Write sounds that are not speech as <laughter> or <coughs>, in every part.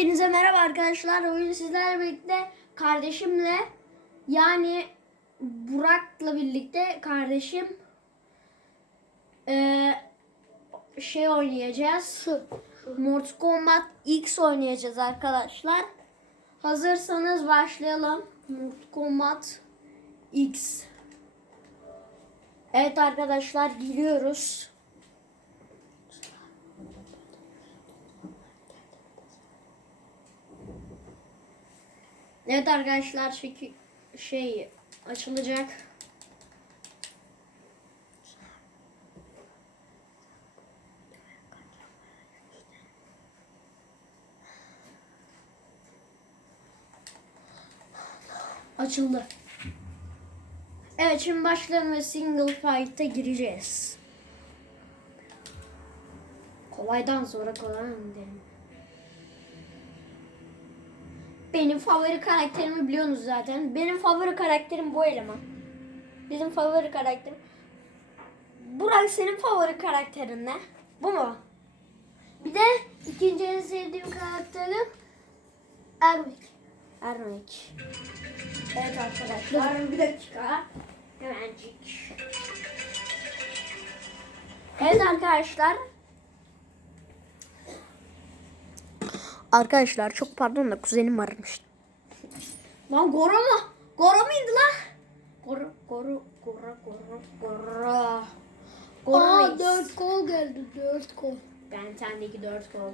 Hepinize merhaba arkadaşlar. Bugün sizlerle birlikte kardeşimle yani Burak'la birlikte kardeşim eee, şey oynayacağız. Mortal Kombat X oynayacağız arkadaşlar. Hazırsanız başlayalım. Mortal Kombat X. Evet arkadaşlar giriyoruz. Evet arkadaşlar şeki, şey açılacak. Açıldı. Evet şimdi başlayalım ve single fight'a gireceğiz. Kolaydan sonra kolay mı derim. Benim favori karakterimi biliyorsunuz zaten. Benim favori karakterim bu eleman. Bizim favori karakterim. Burak senin favori karakterin ne? Bu mu? Bir de ikinci en sevdiğim karakterim Ermik. Ermik. Evet arkadaşlar bir dakika. Hemencik. Evet arkadaşlar. Arkadaşlar çok pardon da kuzenim aramıştı. Lan Goro mu? Goro muydu lan? Goro, Goro, Goro, Goro, Goro. Goro Aa Reis. dört kol geldi dört kol. Ben sendeki dört kol.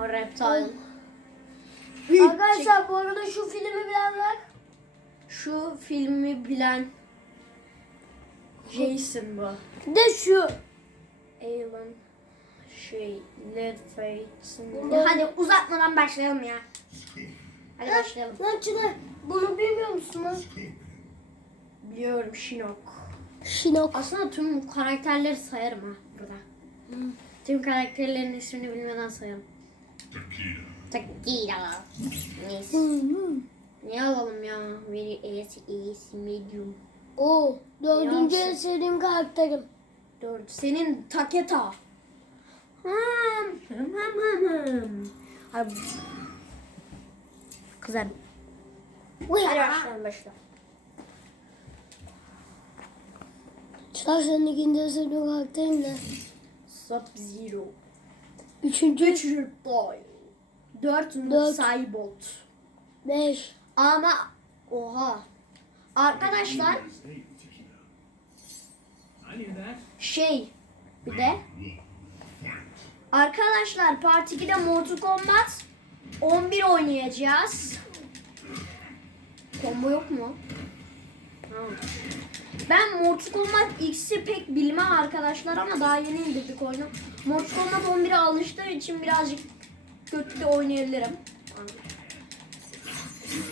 O reptile. Arkadaşlar bu arada şu filmi bilenler Şu filmi bilen Jason bu. bir de şu. Alan şey Leatherface'in. Bunlar- Hadi uzatmadan başlayalım ya. Hadi Ha, başlayalım. Lan Çınar bunu bilmiyor musun lan? Biliyorum Shinnok. Şinok. Aslında tüm karakterleri sayarım ha burada. Tüm karakterlerin ismini bilmeden sayarım. Takira. Neyse. Ne alalım ya? Very ace, ace, medium. O dördüncü sevdiğim karakterim. Dört. Senin Taketa. Hım hım hım hım. Hadi. Kızar. Hadi başlayalım başla. Çınar senin ikinci sevdiğim karakterin ne? Sub Zero. Üçüncü. Üç Boy. Dört Dört. Cybot. Beş. Ama oha. Arkadaşlar şey bir de Arkadaşlar Part 2'de Mortal Kombat 11 oynayacağız. Combo yok mu? Tamam. Ben Mortal Kombat X'i pek bilmem arkadaşlar ama daha yeni indirdik oyunu. Mortal Kombat 11'e alıştığım için birazcık kötü de oynayabilirim.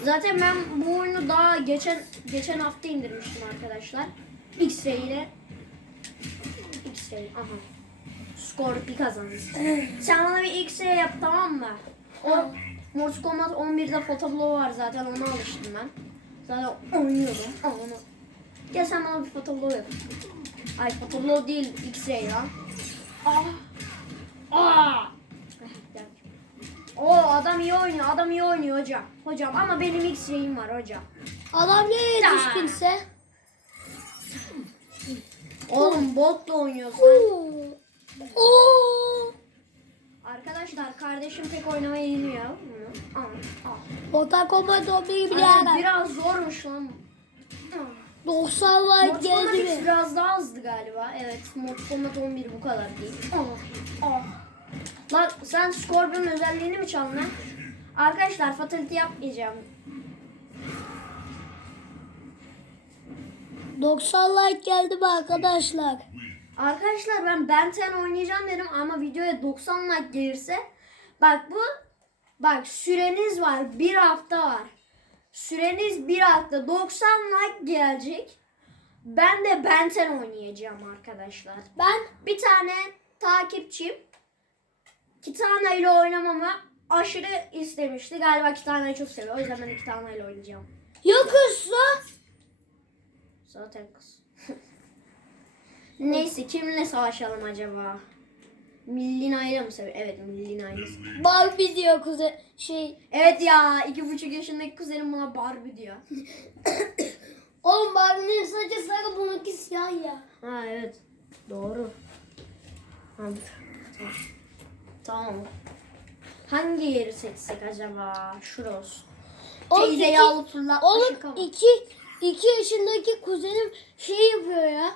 Zaten ben bu oyunu daha geçen geçen hafta indirmiştim arkadaşlar. X-Ray ile X-Ray aha. Scorpio kazandı. Sen bana bir X-Ray yap tamam mı? O Mortal Kombat 11'de fotobloğu var zaten ona alıştım ben. Zaten oynuyordum onu. Gel sen bana bir fotobloğu yap. Ay fotobloğu değil X-Ray ya. Ah. Gel. O adam iyi oynuyor, adam iyi oynuyor hocam. Hocam ama benim X-Ray'im var hocam. Adam ne yetişkinse? Oğlum botla oynuyorsun. Oo. Arkadaşlar kardeşim pek oynamayı bilmiyor. Al. Mortal Kombat 11'i Ay, bilen. Biraz zormuş lan. Hı. 90 like Mortal geldi mi? biraz daha hızlı galiba. Evet Mortal Kombat 11 bu kadar değil. Aa, aa. Lan sen Scorpion özelliğini mi çaldın lan? Arkadaşlar fatality yapmayacağım. 90 like geldi mi arkadaşlar? Arkadaşlar ben Ben 10 oynayacağım dedim ama videoya 90 like gelirse bak bu bak süreniz var bir hafta var. Süreniz bir hafta 90 like gelecek. Ben de Ben 10 oynayacağım arkadaşlar. Ben Bir tane takipçim Kitana ile oynamamı aşırı istemişti. Galiba Kitana'yı çok seviyor. O yüzden ben Kitana ile oynayacağım. yokuz lan. Zaten kız. Neyse kimle savaşalım acaba? Millina'yı mı seviyor? Evet Millina'yı seviyor. Barbie diyor kuzen şey. Evet ya iki buçuk yaşındaki kuzenim buna Barbie diyor. <coughs> Oğlum Barbie'nin saçı sarı bununki siyah ya. Ha evet. Doğru. Hadi. Tamam. Tamam. Hangi yeri seçsek acaba? Şurası. Oğlum Teyze iki- yağlı fırlatma Oğlum iki, iki yaşındaki kuzenim şey yapıyor ya.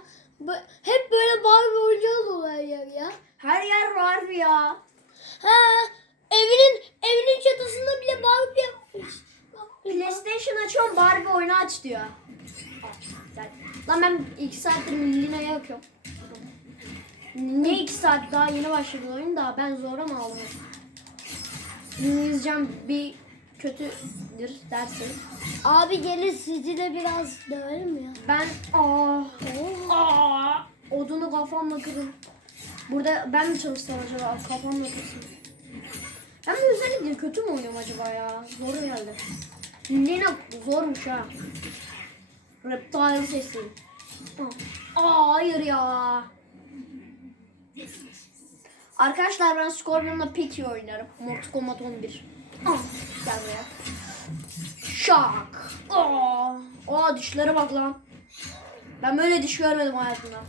Hep böyle Barbie oyuncağı yer ya. Her yer var ya. Ha, evinin evinin çatısında bile Barbie yapmış. PlayStation açıyorum Barbie oyunu aç diyor. Lan ben iki saattir Millina'ya bakıyorum. Ne iki saat daha yeni başladı oyun da ben zora mı aldım? İngilizcem bir kötüdür dersin. Abi gelir sizi de biraz dövelim ya. Ben aa, aa, odunu kafamla kırın. Burada ben mi çalışsam acaba kafamla kırsın. Ben bu özellikle kötü mü oynuyorum acaba ya? Zor geldi. Lina zormuş ha. Reptile sesi. Aa, hayır ya. Arkadaşlar ben Scorpion'la Piki oynarım. Mortal Kombat 11. Ah, gel buraya. Şak. Aa, aa dişlere bak lan. Ben böyle diş görmedim hayatımda.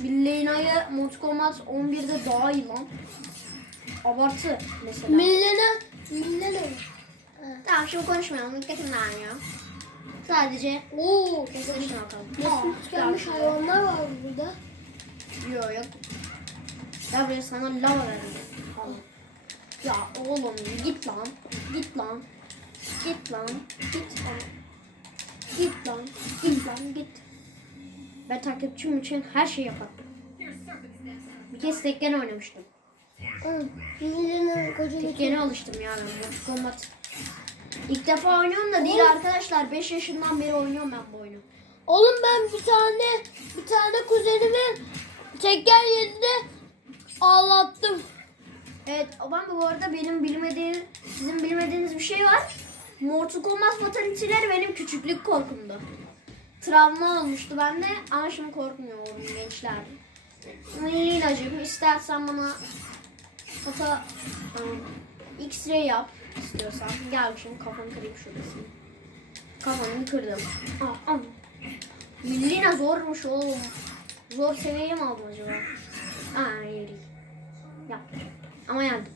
Millena'yı Mortal Kombat 11'de daha iyi lan. Abartı mesela. Millene, millene. tamam şimdi konuşmayalım. Dikkatim dağınıyor. Sadece Oo, kesinlikle bakalım. Nasıl tükenmiş hayvanlar var burada. Yok yok. Ya buraya sana lava verdim. Ya oğlum git lan. Git lan. Git lan. Git lan. Git lan. Git lan git. Ben takipçim için her şeyi yaparım. Bir kez tekken oynamıştım. Tekkene alıştım ya ben. Kombat. İlk defa oynuyorum da değil arkadaşlar. 5 yaşından beri oynuyorum ben bu oyunu. Oğlum ben bir tane bir tane kuzenimi teker yerinde ağlattım. Evet ben bu arada benim bilmediğim, sizin bilmediğiniz bir şey var. Mortal Kombat fatality'ler benim küçüklük korkumdu. Travma olmuştu bende ama şimdi korkmuyorum gençler. Lina'cığım istersen bana um, X-ray yap istiyorsan. Gel şimdi kafanı kırayım şurasını. Kafanı kırdım. Aa, aa. Lina zormuş oğlum. Zor seviyeye mi aldım acaba? Aa yeri. Yap. Ama yendim.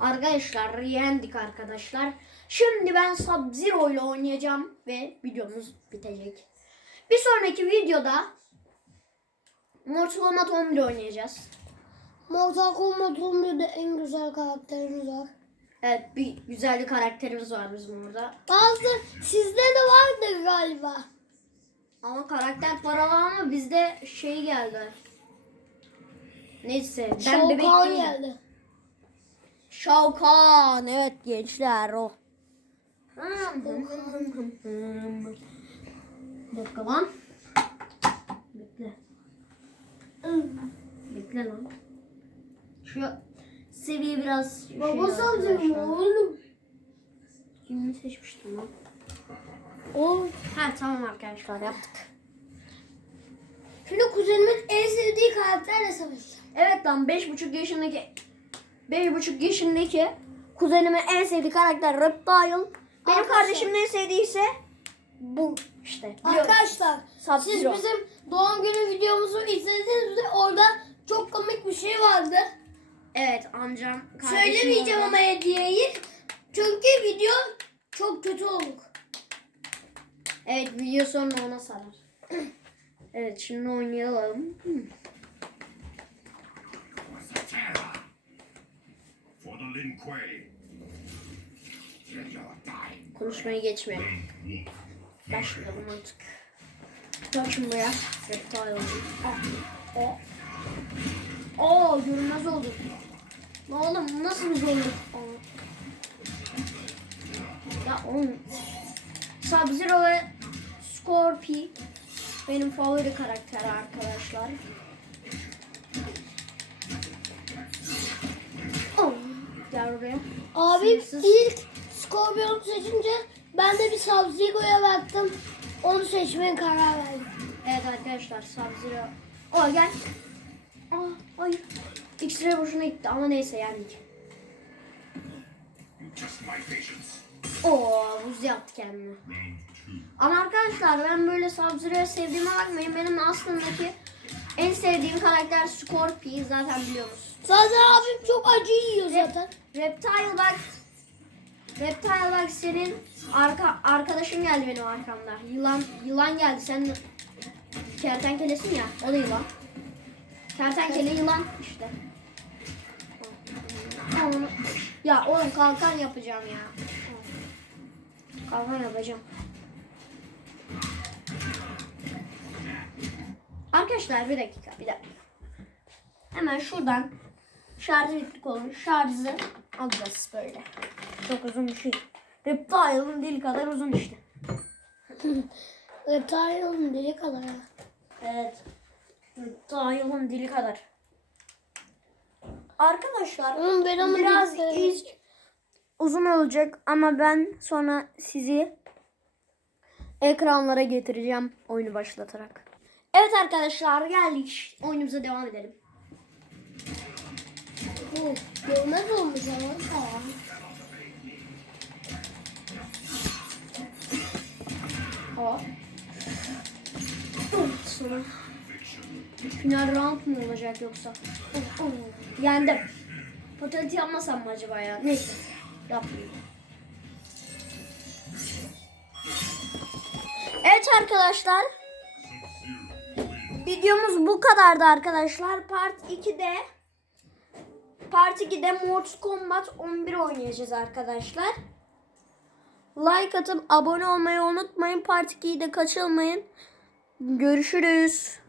Arkadaşlar yendik arkadaşlar. Şimdi ben Sub-Zero ile oynayacağım ve videomuz bitecek. Bir sonraki videoda Mortal Kombat 11 oynayacağız. Mortal Kombat 11'de en güzel karakterimiz var. Evet bir güzel bir karakterimiz var bizim orada. Bazı sizde de vardır galiba. Ama karakter paralı ama bizde şey geldi. Neyse ben Shao bebek değilim. geldi. Shao Kahn evet gençler o. Dakika lan. Bekle. Bekle lan. Şu seviye biraz şey Baba yaptı savcım şu an. oğlum. Kimi seçmiştim lan? Oğlum. Ha tamam arkadaşlar yaptık. Şimdi kuzenimin en sevdiği karakterle savaşacağım. Evet lan 5,5 yaşındaki 5,5 yaşındaki kuzenimin en sevdiği karakter Reptile. Benim Arkadaşlar- kardeşimin en sevdiği ise bu işte. Arkadaşlar siz Sub-Zero. bizim doğum günü videomuzu izlediniz mi? Orada çok komik bir şey vardı. Evet amcam kardeşim Söylemeyeceğim oldu. ama hediyeyi. Çünkü video çok kötü olduk. Evet video sonra ona sarar. <clears throat> evet şimdi oynayalım. Konuşmaya geçmeyelim. Başlayalım artık. Bak şimdi buraya. Reptile oldu. Aa, o. Aa görünmez oldu. Oğlum nasıl bir zorluk? Ya oğlum. Sub-Zero ve Scorpy benim favori karakter arkadaşlar. Oh, gel buraya. Abi Sınırsız. ilk Scorpion seçince ben de bir Sub-Zero'ya baktım. Onu seçmeye karar verdim. Evet arkadaşlar Sub-Zero. O gel. Aa, ay. X-Ray boşuna gitti ama neyse yendik. Oo buz yaptı kendini. Ama arkadaşlar ben böyle Sub-Zero'yu sevdiğime bakmayın. Benim aslındaki en sevdiğim karakter Scorpion zaten biliyorsunuz. Zaten abim çok acı yiyor zaten. Reptile bak. Reptile bak senin arka arkadaşın geldi benim arkamda. Yılan yılan geldi. Sen kertenkelesin ya. O da yılan. Kertenkele yılan işte. Ya oğlum kalkan yapacağım ya. Kalkan yapacağım. Arkadaşlar bir dakika bir dakika. Hemen şuradan şarjı bittik olur. Şarjı alacağız böyle. Çok uzun bir şey. Reptile'ın dili kadar uzun işte. <laughs> Reptile'ın deli kadar. Evet. Reptile'ın dili kadar. Arkadaşlar Oğlum ben ama biraz deli- iz uzun olacak ama ben sonra sizi ekranlara getireceğim oyunu başlatarak. Evet arkadaşlar geldik. Oyunumuza devam edelim. Bu görmez olmuş ama. Tamam. O. Sonra final round mu olacak yoksa? Yendim. Pataliti yapmasam mı acaba ya? Neyse. Yapmayayım. Evet arkadaşlar. Videomuz bu kadardı arkadaşlar. Part 2'de Part 2'de Mortal Kombat 11 oynayacağız arkadaşlar. Like atıp abone olmayı unutmayın. Part 2'yi de kaçırmayın. Görüşürüz.